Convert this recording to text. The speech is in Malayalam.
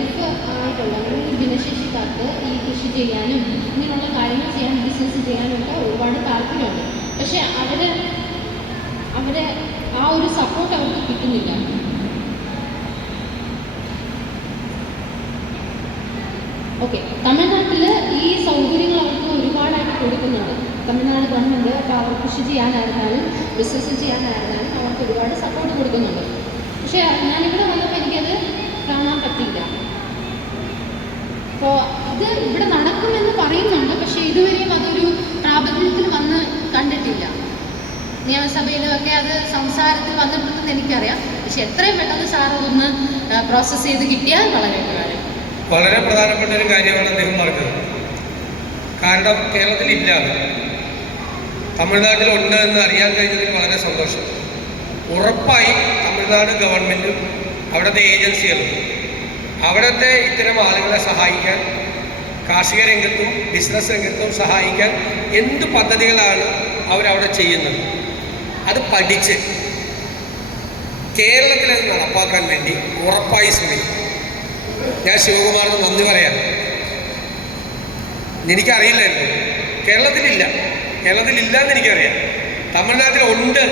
ഡെഫ് ആയിട്ടുള്ള അല്ലെങ്കിൽ ഭിന്നശേഷിക്കാർക്ക് ഈ കൃഷി ചെയ്യാനും ഇങ്ങനെയുള്ള കാര്യങ്ങൾ ചെയ്യാൻ ബിസിനസ് ചെയ്യാനും ഒക്കെ ഒരുപാട് താല്പര്യമുണ്ട്. പക്ഷേ അവരെ ആ ഒരു സപ്പോർട്ട് അവർക്ക് കിട്ടുന്നില്ല. ഓക്കെ, തമിഴ്നാട്ടിൽ ഈ സൗകര്യങ്ങൾ അവർക്ക് ഒരുപാടായിട്ട് കൊടുക്കുന്നുണ്ട്. തമിഴ്നാട് ഗവൺമെൻറ് അപ്പോൾ അവർ കൃഷി ചെയ്യാനായിരുന്നാലും ബിസിനസ് ചെയ്യാനായിരുന്നാലും അവർക്ക് ഒരുപാട് സപ്പോർട്ട് കൊടുക്കുന്നുണ്ട്. പക്ഷേ ഞാനിവിടെ വന്നപ്പോൾ എനിക്കത് കാണാൻ പറ്റില്ല. അപ്പോൾ ഇത് ഇവിടെ നടക്കുമെന്ന് പറയുന്നുണ്ട്, പക്ഷേ ഇതുവരെയും അതൊരു പ്രാബല്യത്തിൽ വന്ന് കണ്ടിട്ടില്ല. നിയമസഭയിലുമൊക്കെ അത് സംസാരത്തിൽ വന്നിട്ടുണ്ടെന്ന് എനിക്കറിയാം. പക്ഷെ എത്രയും പെട്ടെന്ന് സാർ അതൊന്ന് പ്രോസസ്സ് ചെയ്ത് കിട്ടിയാൽ വളരെ ഉപകാരം. വളരെ പ്രധാനപ്പെട്ട ഒരു കാര്യമാണ് അദ്ദേഹം പറഞ്ഞത്. കാരണം കേരളത്തിലില്ല, തമിഴ്നാട്ടിലുണ്ട് എന്ന് അറിയാൻ കഴിഞ്ഞതിൽ വളരെ സന്തോഷം. ഉറപ്പായി തമിഴ്നാട് ഗവൺമെൻറ്റും അവിടുത്തെ ഏജൻസികളും അവിടുത്തെ ഇത്തരം ആളുകളെ സഹായിക്കാൻ, കാർഷിക രംഗത്തും ബിസിനസ് രംഗത്തും സഹായിക്കാൻ എന്ത് പദ്ധതികളാണ് അവരവിടെ ചെയ്യുന്നത് അത് പഠിച്ച് കേരളത്തിൽ അത് നടപ്പാക്കാൻ വേണ്ടി ഉറപ്പായി ശ്രമിക്കും. ഞാൻ ശിവകുമാറിന് നന്ദി പറയാം. എനിക്കറിയില്ലായിരുന്നു, കേരളത്തിലില്ല എന്ന് എനിക്കറിയാം, തമിഴ്നാട്ടിലുണ്ട്.